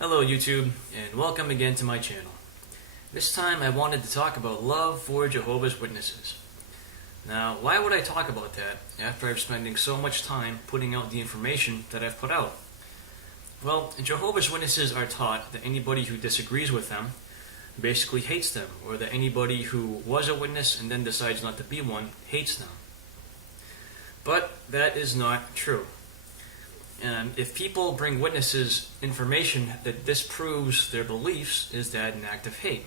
Hello YouTube, and welcome again to my channel. This time I wanted to talk about love for Jehovah's Witnesses. Now, why would I talk about that after I've spending so much time putting out the information that I've put out? Well, Jehovah's Witnesses are taught that anybody who disagrees with them basically hates them, or that anybody who was a witness and then decides not to be one hates them. But that is not true. If people bring witnesses information that disproves their beliefs, is that an act of hate?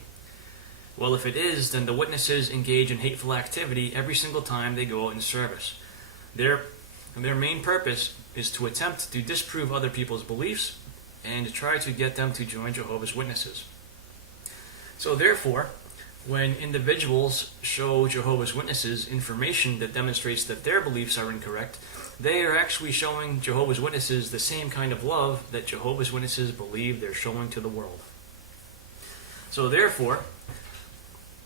Well, if it is, then the witnesses engage in hateful activity every single time they go out in service. Their main purpose is to attempt to disprove other people's beliefs and to try to get them to join Jehovah's Witnesses. So therefore, when individuals show Jehovah's Witnesses information that demonstrates that their beliefs are incorrect, they are actually showing Jehovah's Witnesses the same kind of love that Jehovah's Witnesses believe they're showing to the world. So therefore,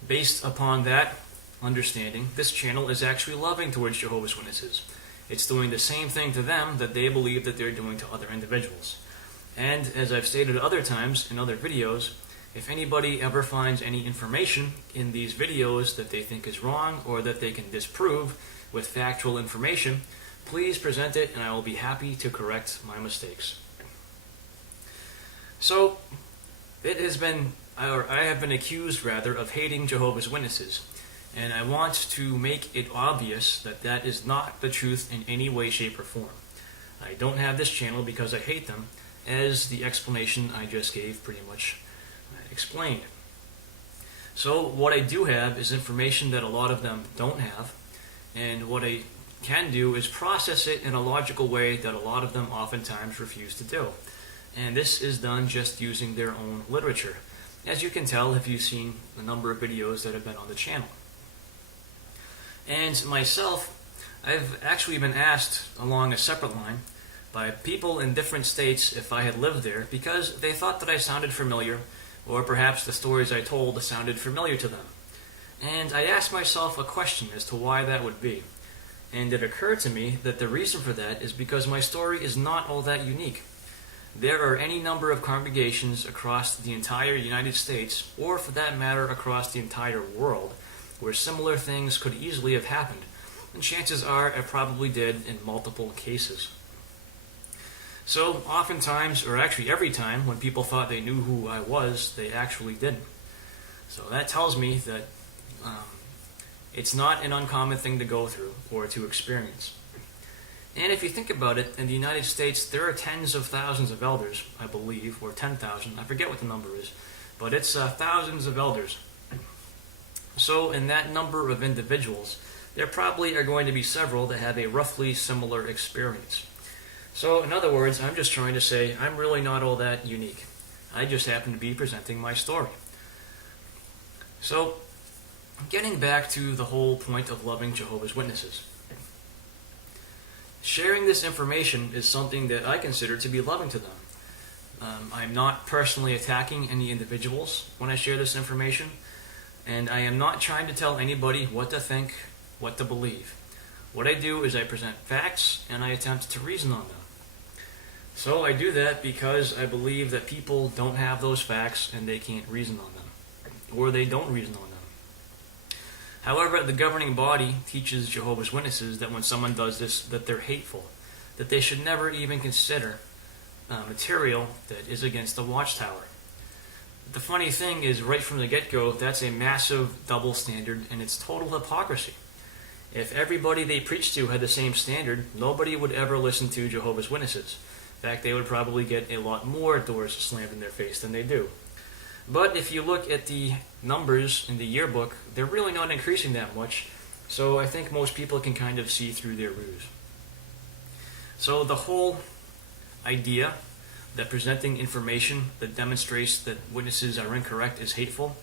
based upon that understanding, this channel is actually loving towards Jehovah's Witnesses. It's doing the same thing to them that they believe that they're doing to other individuals. And as I've stated other times in other videos, if anybody ever finds any information in these videos that they think is wrong or that they can disprove with factual information, please present it and I will be happy to correct my mistakes. So, I have been accused of hating Jehovah's Witnesses, and I want to make it obvious that that is not the truth in any way, shape, or form. I don't have this channel because I hate them, as the explanation I just gave pretty much explained. So what I do have is information that a lot of them don't have, and what I can do is process it in a logical way that a lot of them oftentimes refuse to do. And this is done just using their own literature, as you can tell if you've seen the number of videos that have been on the channel. And myself, I've actually been asked along a separate line by people in different states if I had lived there, because they thought that I sounded familiar, or perhaps the stories I told sounded familiar to them. And I asked myself a question as to why that would be. And it occurred to me that the reason for that is because my story is not all that unique. There are any number of congregations across the entire United States, or for that matter across the entire world, where similar things could easily have happened, and chances are it probably did in multiple cases. So oftentimes, or actually every time, when people thought they knew who I was, they actually didn't. So that tells me that it's not an uncommon thing to go through or to experience. And if you think about it, in the United States, there are tens of thousands of elders, I believe, or 10,000, I forget what the number is, but it's thousands of elders. So in that number of individuals, there probably are going to be several that have a roughly similar experience. So in other words, I'm just trying to say I'm really not all that unique. I just happen to be presenting my story. So, getting back to the whole point of loving Jehovah's Witnesses. Sharing this information is something that I consider to be loving to them. I'm not personally attacking any individuals when I share this information, and I am not trying to tell anybody what to think, what to believe. What I do is I present facts and I attempt to reason on them. So I do that because I believe that people don't have those facts and they can't reason on them, or they don't reason on them. However, the governing body teaches Jehovah's Witnesses that when someone does this, that they're hateful, that they should never even consider material that is against the watchtower. The funny thing is, right from the get-go, that's a massive double standard, and it's total hypocrisy. If everybody they preach to had the same standard, nobody would ever listen to Jehovah's Witnesses. In fact, they would probably get a lot more doors slammed in their face than they do. But if you look at the numbers in the yearbook, they're really not increasing that much, so I think most people can kind of see through their ruse. So the whole idea that presenting information that demonstrates that witnesses are incorrect is hateful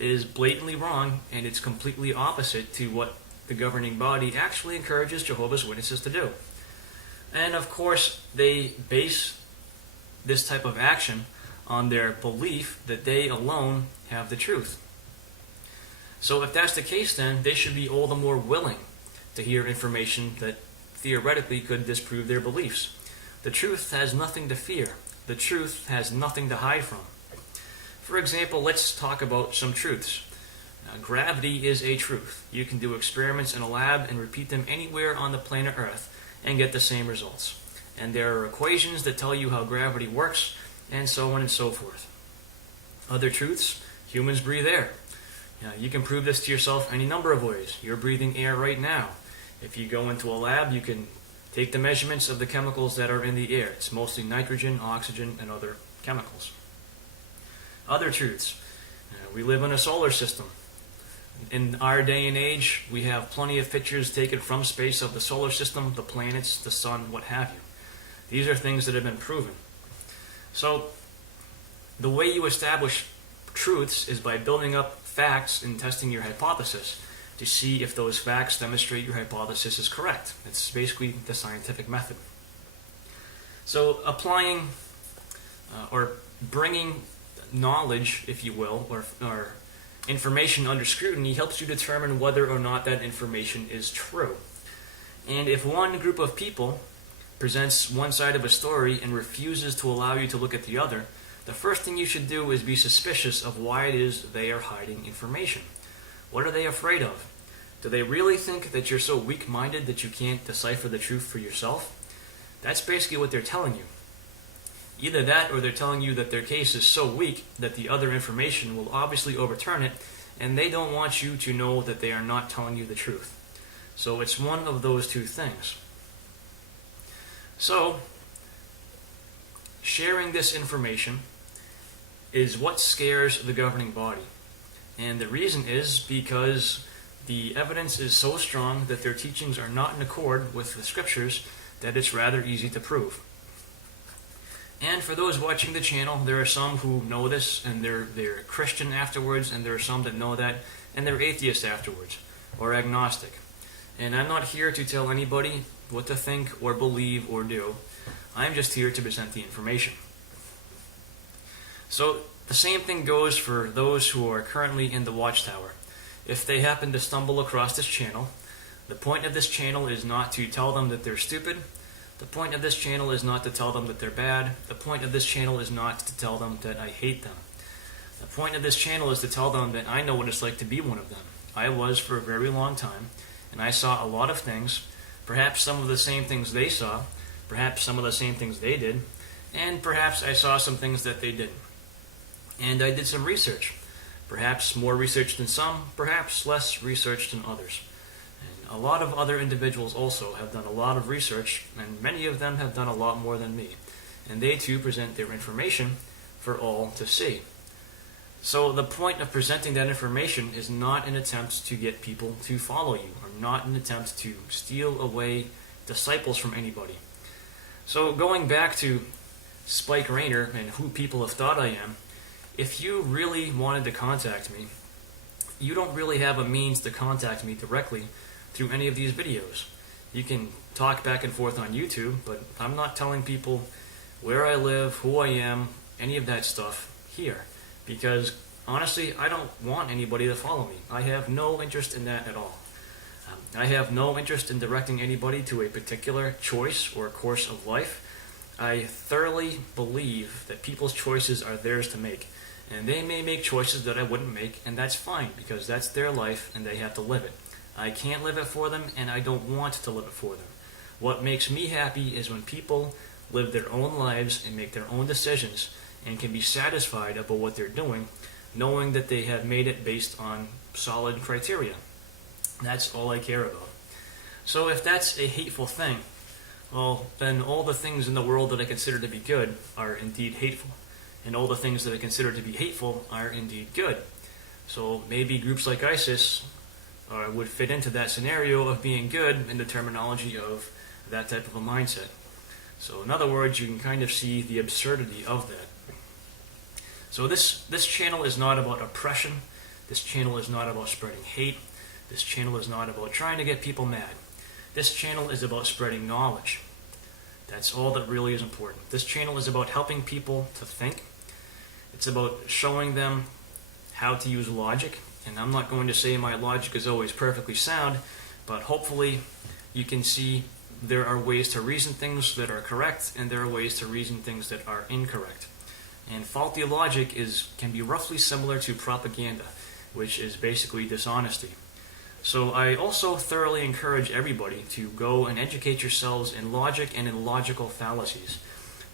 is blatantly wrong, and it's completely opposite to what the governing body actually encourages Jehovah's Witnesses to do. And of course, they base this type of action on their belief that they alone have the truth. So if that's the case, then they should be all the more willing to hear information that theoretically could disprove their beliefs. The truth has nothing to fear. the truth has nothing to hide from. For example, let's talk about some truths. Gravity is a truth. You can do experiments in a lab and repeat them anywhere on the planet Earth and get the same results. And there are equations that tell you how gravity works, and so on and so forth. Other truths: humans breathe air. You can prove this to yourself any number of ways. You're breathing air right now. If you go into a lab, you can take the measurements of the chemicals that are in the air. It's mostly nitrogen, oxygen, and other chemicals. Other truths: we live in a solar system. In our day and age, we have plenty of pictures taken from space of the solar system, the planets, the sun, what have you. These are things that have been proven. So, the way you establish truths is by building up facts and testing your hypothesis to see if those facts demonstrate your hypothesis is correct. It's basically the scientific method. So, applying or bringing knowledge, if you will, or information under scrutiny helps you determine whether or not that information is true. And if one group of people presents one side of a story and refuses to allow you to look at the other, the first thing you should do is be suspicious of why it is they are hiding information. What are they afraid of? Do they really think that you're so weak-minded that you can't decipher the truth for yourself? That's basically what they're telling you. Either that, or they're telling you that their case is so weak that the other information will obviously overturn it, and they don't want you to know that they are not telling you the truth. So it's one of those two things. So, sharing this information is what scares the governing body. And the reason is because the evidence is so strong that their teachings are not in accord with the scriptures that it's rather easy to prove. And for those watching the channel, there are some who know this and they're Christian afterwards, and there are some that know that and they're atheist afterwards, or agnostic. And I'm not here to tell anybody what to think or believe or do. I'm just here to present the information. So the same thing goes for those who are currently in the Watchtower. If they happen to stumble across this channel, the point of this channel is not to tell them that they're stupid. The point of this channel is not to tell them that they're bad. The point of this channel is not to tell them that I hate them. The point of this channel is to tell them that I know what it's like to be one of them. I was for a very long time, and I saw a lot of things, perhaps some of the same things they saw, perhaps some of the same things they did, and perhaps I saw some things that they didn't. And I did some research, perhaps more research than some, perhaps less research than others. A lot of other individuals also have done a lot of research, and many of them have done a lot more than me. And they too present their information for all to see. So the point of presenting that information is not an attempt to get people to follow you, or not an attempt to steal away disciples from anybody. So going back to Spike Rayner and who people have thought I am, if you really wanted to contact me, you don't really have a means to contact me directly through any of these videos. You can talk back and forth on YouTube, but I'm not telling people where I live, who I am, any of that stuff here. Because honestly, I don't want anybody to follow me. I have no interest in that at all. I have no interest in directing anybody to a particular choice or course of life. I thoroughly believe that people's choices are theirs to make. And they may make choices that I wouldn't make, and that's fine, because that's their life and they have to live it. I can't live it for them, and I don't want to live it for them. What makes me happy is when people live their own lives and make their own decisions and can be satisfied about what they're doing, knowing that they have made it based on solid criteria. That's all I care about. So if that's a hateful thing, well, then all the things in the world that I consider to be good are indeed hateful. And all the things that I consider to be hateful are indeed good. So maybe groups like ISIS would fit into that scenario of being good in the terminology of that type of a mindset. So in other words, you can kind of see the absurdity of that. So this channel is not about oppression. This channel is not about spreading hate. This channel is not about trying to get people mad. This channel is about spreading knowledge. That's all that really is important. This channel is about helping people to think. It's about showing them how to use logic. And I'm not going to say my logic is always perfectly sound, but hopefully you can see there are ways to reason things that are correct, and there are ways to reason things that are incorrect. And faulty logic can be roughly similar to propaganda, which is basically dishonesty. So I also thoroughly encourage everybody to go and educate yourselves in logic and in logical fallacies.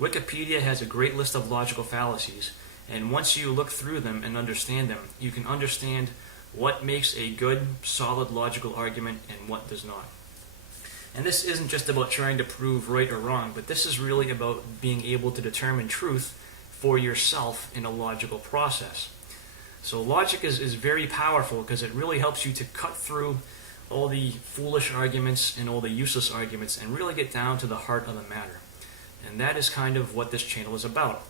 Wikipedia has a great list of logical fallacies, and once you look through them and understand them, you can understand what makes a good, solid logical argument and what does not. And this isn't just about trying to prove right or wrong, but this is really about being able to determine truth for yourself in a logical process. So logic is very powerful because it really helps you to cut through all the foolish arguments and all the useless arguments and really get down to the heart of the matter. And that is kind of what this channel is about.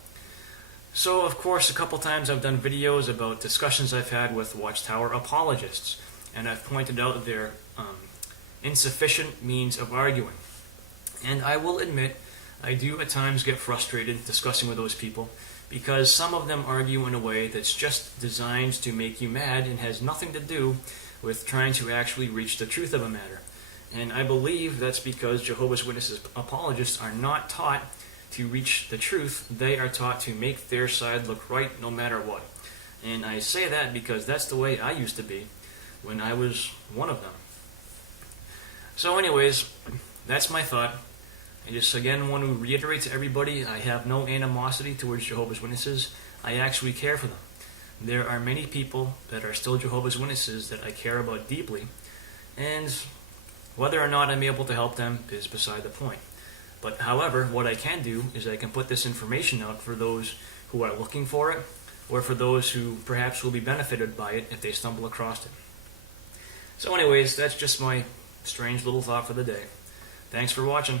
So, of course, a couple times I've done videos about discussions I've had with Watchtower apologists, and I've pointed out their insufficient means of arguing. And I will admit, I do at times get frustrated discussing with those people, because some of them argue in a way that's just designed to make you mad and has nothing to do with trying to actually reach the truth of a matter. And I believe that's because Jehovah's Witnesses apologists are not taught to reach the truth. They are taught to make their side look right no matter what. And I say that because that's the way I used to be when I was one of them. So anyways, that's my thought. I just again want to reiterate to everybody, I have no animosity towards Jehovah's Witnesses. I actually care for them. There are many people that are still Jehovah's Witnesses that I care about deeply, and whether or not I'm able to help them is beside the point. But however, what I can do is I can put this information out for those who are looking for it, or for those who perhaps will be benefited by it if they stumble across it. So anyways, that's just my strange little thought for the day. Thanks for watching.